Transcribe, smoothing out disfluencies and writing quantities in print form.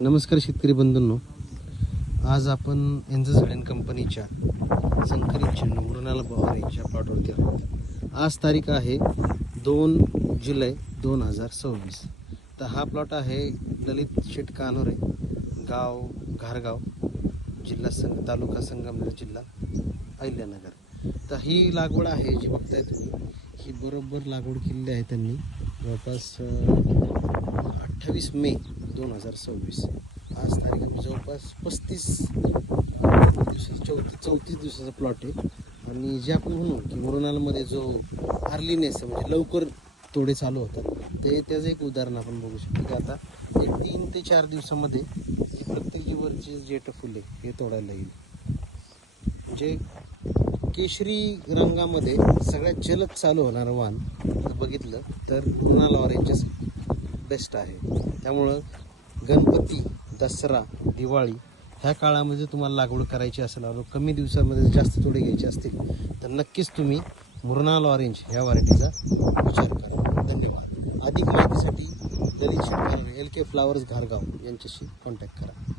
नमस्कार शेतकरी बंधूंनो, आज आपण एंजल झाडेन कंपनीच्या संकरित झेंडू मुरुनाला बहाराच्या प्लॉटवरती आहोत. आज तारीख आहे 2 जुलै 2026. तर हा प्लॉट आहे ललित शेठ कानोरे, गाव घारगाव, जिल्हा तालुका संगमनेर, जिल्हा अहिल्यानगर. तर ही लागवड आहे जी बघताय तुम्ही, ही बरोबर लागवड केलेली आहे त्यांनी जवळपास 28 मे 2026. आज तारीख जवळपास 34 दिवसाचा प्लॉट आहे. आणि जे आपण म्हणू की मुरुनालमध्ये जो अर्लीनेस म्हणजे लवकर तोडे चालू होतात, ते त्याचं एक उदाहरण आपण बघू शकतो की आता एक 3 ते 4 दिवसामध्ये प्रत्येक वरचे जेट फुले हे तोडायला येईल. म्हणजे केशरी रंगामध्ये सगळ्यात जलद चालू होणारं वाण जर बघितलं तर मुरुनाल ऑरेंजच बेस्ट आहे. त्यामुळं गणपती, दसरा, दिवाळी ह्या काळामध्ये तुम्हाला लागवड करायची असेल आणि कमी दिवसामध्ये जास्त तोडे घ्यायचे असतील तर नक्कीच तुम्ही मुरुनाल ऑरेंज ह्या व्हरायटीचा विचार करा. धन्यवाद. अधिक माहितीसाठी ललित शेठ कानोरे, LK फ्लावर्स घारगाव यांच्याशी कॉन्टॅक्ट करा.